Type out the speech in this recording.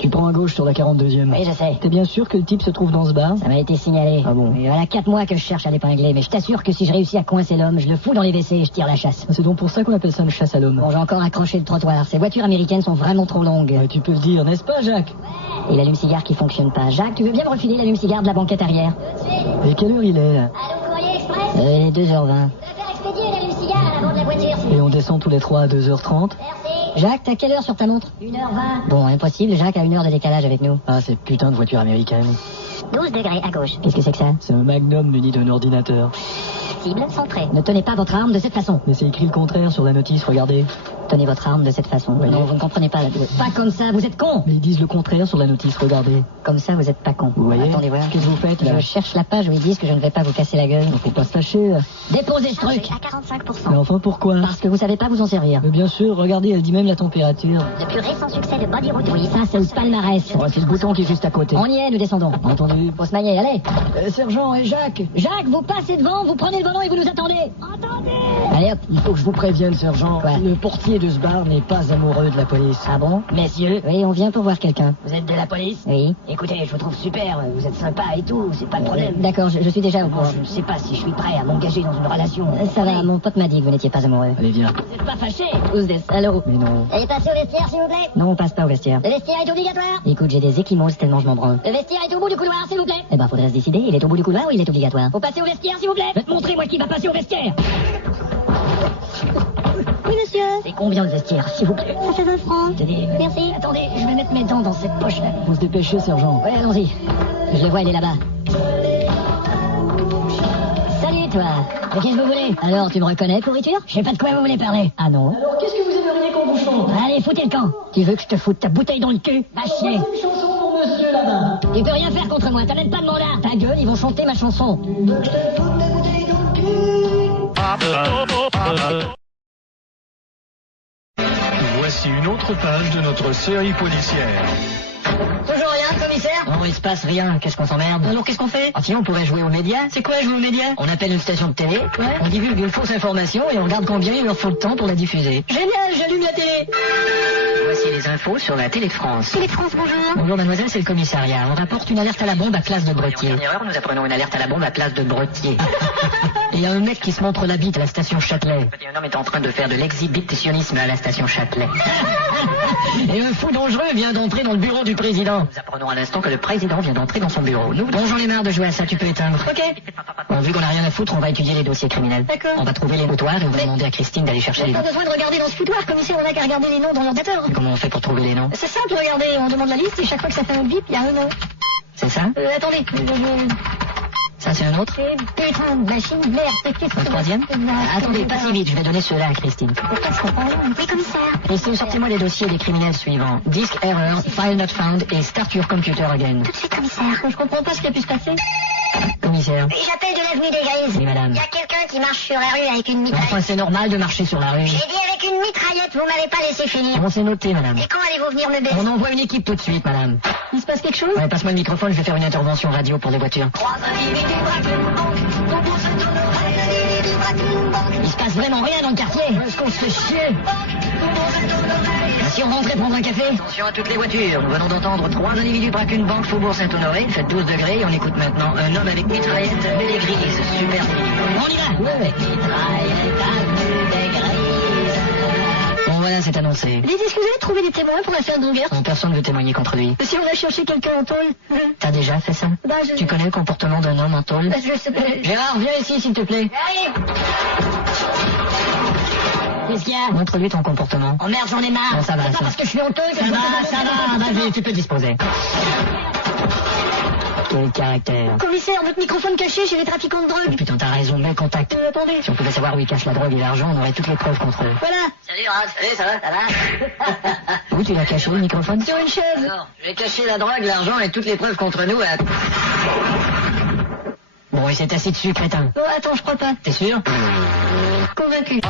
Tu prends à gauche sur la 42e. Oui, je sais. T'es bien sûr que le type se trouve dans ce bar? Ça m'a été signalé. Ah bon? Et voilà 4 mois que je cherche à l'épingler, mais je t'assure que si je réussis à coincer l'homme, je le fous dans les WC et je tire la chasse. C'est donc pour ça qu'on appelle ça une chasse à l'homme. Bon, j'ai encore accroché le trottoir. Ces voitures américaines sont vraiment trop longues. Tu peux le dire, n'est-ce pas, Jacques? Et l'allume-cigare qui fonctionne pas. Jacques, tu veux bien me refiler l'allume-cigare de la banquette arrière? Et quelle heure il est, là? Allô, courrier express? 2h20. De faire expédier l'allume-cigare à l'avant de la voiture. Et on descend tous les trois à 2h30? Merci. Jacques, t'as quelle heure sur ta montre? 1h20. Bon, impossible, Jacques a 1 heure de décalage avec nous. Ah, ces putains de voitures américaines. 12 degrés à gauche. Qu'est-ce que c'est que ça? C'est un Magnum muni d'un ordinateur. Cible centrée. Ne tenez pas votre arme de cette façon. Mais c'est écrit le contraire sur la notice, regardez. Tenez votre arme de cette façon. Voyez. Non, vous ne comprenez pas. Pas comme ça, vous êtes con. Mais ils disent le contraire sur la notice, regardez. Comme ça, vous êtes pas con. Vous voyez? Attendez voir. Qu'est-ce que vous faites, là? Je cherche la page où ils disent que je ne vais pas vous casser la gueule. Faut pas se fâcher, là. Déposez ce truc. À 45%. Mais enfin, pourquoi? Parce que vous savez pas vous en servir. Mais bien sûr, regardez, elle dit même la température. Le plus récent succès de Body Route. Oui, ça, c'est le palmarès. Oh, c'est le bouton qui est juste à côté. On y est, nous descendons. Entendu? Faut se manier, allez. Sergent et Jacques! Jacques, vous passez devant, vous prenez le volant et vous nous attendez. Entendez! Allez hop. Il faut que je vous prévienne, sergent. Quoi? Le portier de ce bar n'est pas amoureux de la police. Ah bon? Messieurs, Oui, on vient pour voir quelqu'un. vous êtes de la police? Oui. Écoutez, je vous trouve super, vous êtes sympa et tout, c'est pas le problème. D'accord, je suis déjà au Bon, courant. je ne sais pas si je suis prêt à m'engager dans une relation. Ça va, mon pote m'a dit que vous n'étiez pas amoureux. Allez, viens. Vous êtes pas fâché? Who's this? Allô? Mais non. Allez, passez au vestiaire, s'il vous plaît. Non, on passe pas au vestiaire. Le vestiaire est obligatoire. Écoute, j'ai des échymoses tellement je m'en branle. Le vestiaire est au bout du couloir, s'il vous plaît. Eh ben, faudrait se décider, il est au bout du couloir ou il est obligatoire? Faut passer au vestiaire, s'il vous plaît. Montrez-moi qui va passer au vestiaire. Oui, monsieur. C'est combien le vestiaire, s'il vous plaît? Ça fait 20 francs. Tenez. Merci. Attendez, je vais mettre mes dents dans cette poche-là. Faut se dépêcher, sergent. Ouais, allons-y. Je le vois, il est là-bas. Salut, toi. Mais qu'est-ce que vous voulez? Alors, tu me reconnais, pourriture? Je sais pas de quoi vous voulez parler. Ah non? Alors, qu'est-ce que vous aimeriez qu'on vous chante? Allez, foutez le camp. Tu veux que je te foute ta bouteille dans le cul? Va chier. Une chanson pour monsieur là-bas. Tu peux rien faire contre moi, t'as même pas de mandat. Ta gueule, ils vont chanter ma chanson. Tu veux que je te foute ta bouteille dans le cul? Voici une autre page de notre série policière. Toujours rien, commissaire? Non, il se passe rien. Qu'est-ce qu'on s'emmerde? Alors, qu'est-ce qu'on fait? Ah, tiens, on pourrait jouer aux médias. C'est quoi, jouer aux médias? On appelle une station de télé. Ouais. On divulgue une fausse information et on regarde combien il leur faut de temps pour la diffuser. Génial, j'allume la télé. Voici les infos sur la Télé de France. Télé France, bonjour. Bonjour, mademoiselle, c'est le commissariat. On rapporte une alerte à la bombe à Place de Bretier. En dernière heure, nous apprenons une alerte à la bombe à Place de Bretier. Et il y a un mec qui se montre la bite à la station Châtelet. Un homme est en train de faire de l'exhibitionnisme à la station Châtelet. Et un fou dangereux vient d'entrer dans le bureau du président. Nous apprenons à l'instant que le président vient d'entrer dans son bureau. Nous, bon, j'en ai marre de jouer à ça, tu peux éteindre. Ok. Bon, vu qu'on a rien à foutre, on va étudier les dossiers criminels. D'accord. On va trouver les notoires et on va demander à Christine d'aller chercher les Pas noms. besoin de regarder dans ce foutoir, commissaire, on a qu'à regarder les noms dans l'ordinateur. Comment on fait pour trouver les noms? C'est simple, regardez, on demande la liste et chaque fois que ça fait un bip, il y a un nom. C'est ça? Attendez. Ça, c'est un autre? Putain de machine, merde, qu'est-ce que Un troisième? Attendez, pas si vite, je vais donner ceux-là à Christine. Oui, commissaire. Christine, sortez-moi les dossiers des criminels suivants. Disque error, file not found et start your computer again. Tout de suite, commissaire. Je comprends pas ce qui a pu se passer. Commissaire. J'appelle de l'avenue des Grises. Oui, madame. Il y a quelqu'un qui marche sur la rue avec une mitraillette. Enfin, c'est normal de marcher sur la rue. J'ai dit avec une mitraillette, vous m'avez pas laissé finir. Bon, c'est noté, madame. Et quand allez-vous venir me baiser? On envoie une équipe tout de suite, madame. Il se passe quelque chose? Ouais, passe-moi le microphone, je vais faire une intervention radio pour les voitures. Il se passe vraiment rien dans le quartier. Est-ce qu'on se fait chier? Si on rentrait prendre un café? Attention à toutes les voitures. Nous venons d'entendre 3 individus braquent une banque Faubourg Saint-Honoré. Il fait 12 degrés et on écoute maintenant un homme avec mitraillette avenue des Grises. Super. On y va? Ouais. Bon, voilà, c'est annoncé. Les excusez, trouvez des témoins pour l'affaire d'Ungert. Bon, personne ne veut témoigner contre lui. Si on a cherché quelqu'un en tôle. T'as déjà fait ça? Bah, je... Tu connais le comportement d'un homme en tôle? Je sais pas. Gérard, viens ici, s'il te plaît. J'arrive. Qu'est-ce qu'il y a? Montre-lui ton comportement. Oh merde, j'en ai marre. Bon, ça va, C'est ça. pas parce que je suis honteux que Ça je va, vas-y, tu peux disposer. Quel caractère. Commissaire, votre microphone caché chez les trafiquants de Oh, drogue. putain, t'as raison, mets contact. Attendez. Si on pouvait savoir où ils cachent la drogue et l'argent, on aurait toutes les preuves contre eux. Voilà. Salut, Rad. Salut, ça va? Où tu l'as caché, le microphone? Sur une chaise. Alors, j'ai caché la drogue, l'argent et toutes les preuves contre nous à... Bon, il s'est assis dessus, crétin. Oh, attends, je crois pas. T'es sûr? Convaincu.